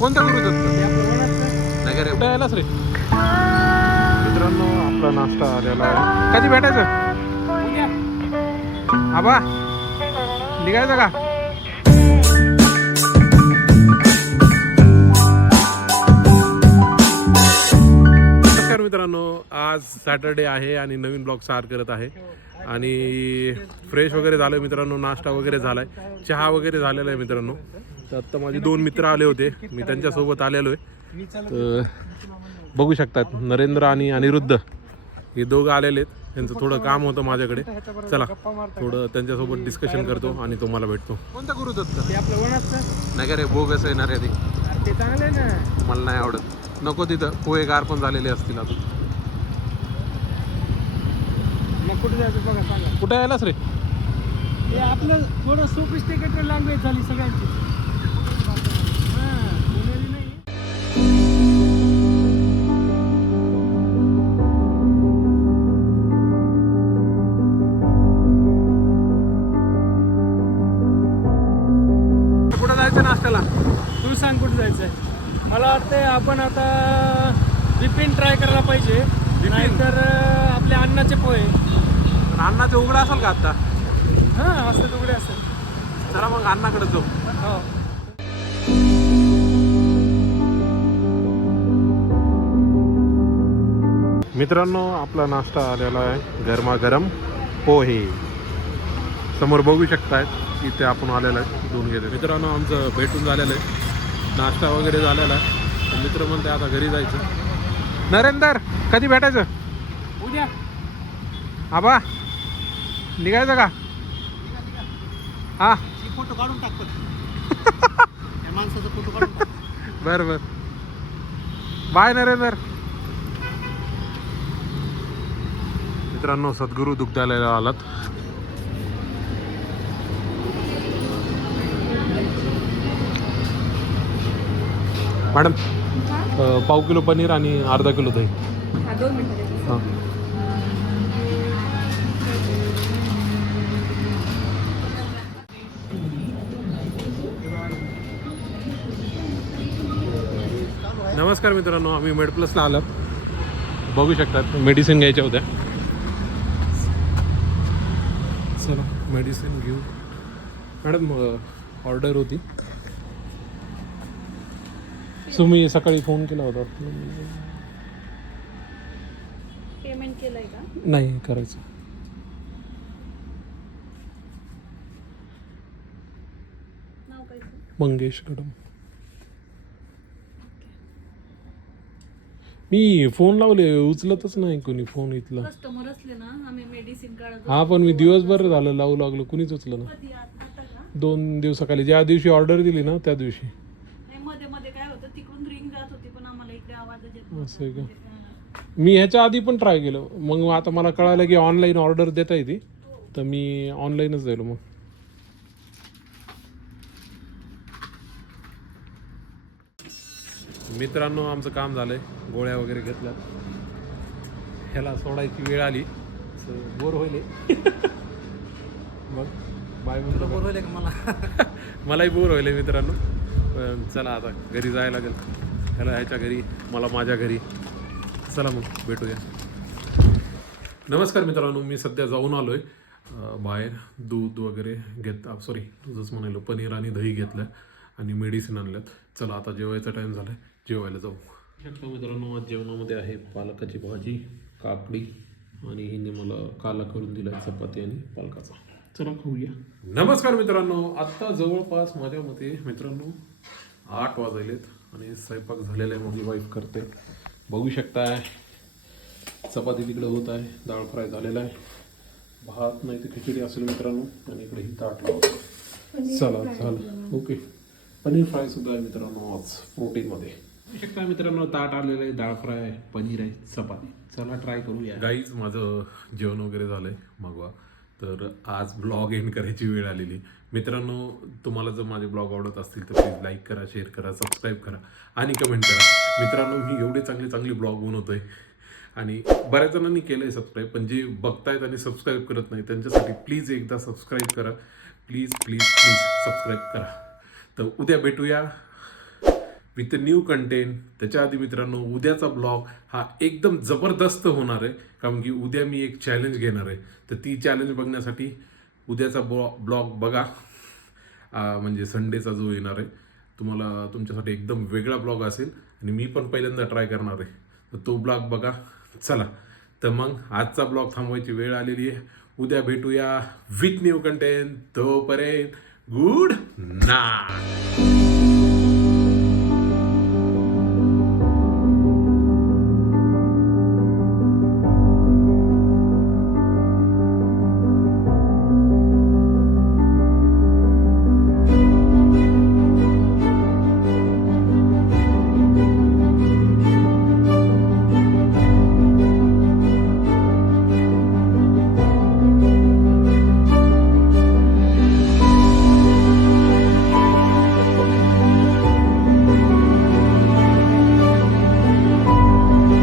कोणता गुरु दत्त नाही रे कुठे यायलाच रे मित्रांनो आपला नाश्ता आलेला आहे. कधी भेटायचं आबा निघायचं का? नमस्कार मित्रांनो, आज सॅटर्डे आहे आणि नवीन ब्लॉग स्टार्ट करत आहे आणि फ्रेश वगैरे झालं मित्रांनो, नाश्ता वगैरे झालाय, चहा वगैरे झालेला आहे मित्रांनो. तर आत्ता माझे दोन मित्र आले होते, मी त्यांच्यासोबत आलेलो आहे. तर बघू शकतात नरेंद्र आणि अनिरुद्ध हे दोघं आलेले आहेत. त्यांचं थोडं काम होतं माझ्याकडे, चला थोडं त्यांच्यासोबत डिस्कशन करतो आणि तुम्हाला भेटतो. कोणता गुरु दत्त आपलं वनाचं नाही का रे, बोगस येणार आहे ते चांगलं आहे ना. मला नाही आवडत, नको तिथं पोहे गार पण झालेले असतील. अजून मग कुठे जायचं बघा, सांगा. कुठे यायलाच रे? हे आपलं थोडं सोफिस्टिकेटेड लँग्वेज झाली सगळ्यांची. हां, पुणेरी नाही. कुठं जायचं नाश्त्याला? तू सांग कुठे जायचं आहे. मला वाटतंय आपण आता बिपिन ट्राय करायला पाहिजे, नाहीतर आपले अन्नाचे पोहे. अण्णाचं उघडा असेल का आता? हां, असं तुकडे असेल. चला मग अण्णाकडे जाऊ. हो. मित्रांनो आपला नाश्ता आलेला आहे, गरमागरम पोहे समोर बघू शकतायत. इथे आपण आलेला आहे, दोन गेले. मित्रांनो आमचं भेटून झालेलं आहे, नाश्ता वगैरे झालेला आहे. तर मित्र म्हणते आता घरी जायचं. नरेंद्र कधी भेटायचं? उद्या आबा निघायचं का? हा फोटो काढून टाकतो. या माणसाचा फोटो काढून टाक. बरं बरं, बाय नरेंद्र. मित्रांनो सद्गुरू दुग्धालयाला आलात. मॅडम पाव किलो पनीर आणि अर्धा किलो दही. हां नमस्कार मित्रांनो, आम्ही मेडप्लसला आलो. बघू शकतात मेडिसिन घ्यायच्या होत्या. चला मेडिसिन घेऊ. मॅडम ऑर्डर होती. तुम्ही सकाळी फोन केला होता. पेमेंट केलंय का? नाही करायचं. नाव काय? मंगेश कदम. मी फोन लावले, उचलतच नाही कोणी फोन इथला. कस्टमर असले ना, आम्ही मेडिसिन काढत हा पण मी दिवसभर झालं लावू लागलो, कुणीच उचलं ना. कधी आता का? 2 दिवसाखाली ज्या दिवशी ऑर्डर दिली ना त्या दिवशी. नाही, मध्ये मध्ये काय होतं, तिकडून रिंग जात होती पण आम्हाला इकडे आवाज येत असं आहे का? नव्हता. मी ह्याच्या आधी पण ट्राय केलं, मग आता मला कळालं की ऑनलाईन ऑर्डर देता येते, तर मी ऑनलाईनच दिलो. मग मित्रांनो आमचं काम झालंय, गोळ्या वगैरे घेतल्या. ह्याला सोडायची वेळ आली, बोर होईल. मग बाय म्हणतो. बोर होईल का मला? मलाही बोर होईल मित्रांनो. पण चला आता घरी जायला लागेल. ह्याला ह्याच्या घरी, मला माझ्या घरी. चला मग भेटूया. नमस्कार मित्रांनो, मी सध्या जाऊन आलो आहे बाहेर. दूध वगैरे सॉरी तुझंच म्हणालो, पनीर आणि दही घेतलं आणि मेडिसिन आणल्यात. चला आता जेवायचा टाईम झाला आहे, जेवायला जाऊ. शकता मित्रांनो, आज जेवणामध्ये आहे पालकाची भाजी, काकडी आणि हिने मला काला करून दिला चपाती आणि पालकाचा. चला खाऊया. नमस्कार मित्रांनो, आत्ता जवळपास माझ्या मते मित्रांनो 8 वाजलेत आणि स्वयंपाक झालेला आहे. माझी वाईफ करते, बघू शकताय. चपाती तिकडे होत आहे, डाळ फ्राय झालेला आहे, भात नाही तर खिचडी असेल मित्रांनो, आणि इकडे ही ताट लावतो. चला झालं, ओके. पनीर फ्राय सुद्धा आहे मित्रांनो आज प्रोटीनमध्ये. बघू शकता मित्रांनो, ताट आलेलं आहे, डाळ फ्राय आहे, पनीर आहे, चपाती. चला ट्राय करूया. गाईज माझं जेवण वगैरे झालंय मागवा. तर आज ब्लॉग एंड करायची वेळ आलेली. मित्रांनो तुम्हाला जर माझे ब्लॉग आवडत असतील तर प्लीज लाईक करा, शेअर करा, सबस्क्राईब करा आणि कमेंट करा. मित्रांनो मी एवढे चांगले चांगले ब्लॉग बनवतोय आणि बऱ्याच जणांनी केलं आहे सबस्क्राईब, पण जे बघतायत आणि सबस्क्राईब करत नाही त्यांच्यासाठी प्लीज एकदा सबस्क्राईब करा. प्लीज प्लीज प्लीज सबस्क्राईब करा. तर उद्या भेटूया विथ न्यू कंटेंट. त्याच्या आधी मित्रांनो उद्याचा ब्लॉग हा एकदम जबरदस्त होणार आहे, कारण की उद्या मी एक चॅलेंज घेणार आहे. तर ती चॅलेंज बघण्यासाठी उद्याचा ब्लॉग बघा. म्हणजे संडेचा जो येणार आहे तुम्हाला तुमच्यासाठी एकदम वेगळा ब्लॉग असेल आणि मी पण पहिल्यांदा ट्राय करणार आहे. तर तो ब्लॉग बघा. चला तर मग आजचा ब्लॉग थांबवायची वेळ आलेली आहे. उद्या भेटूया विथ न्यू कंटेंट. तोपर्यंत गुड नाईट.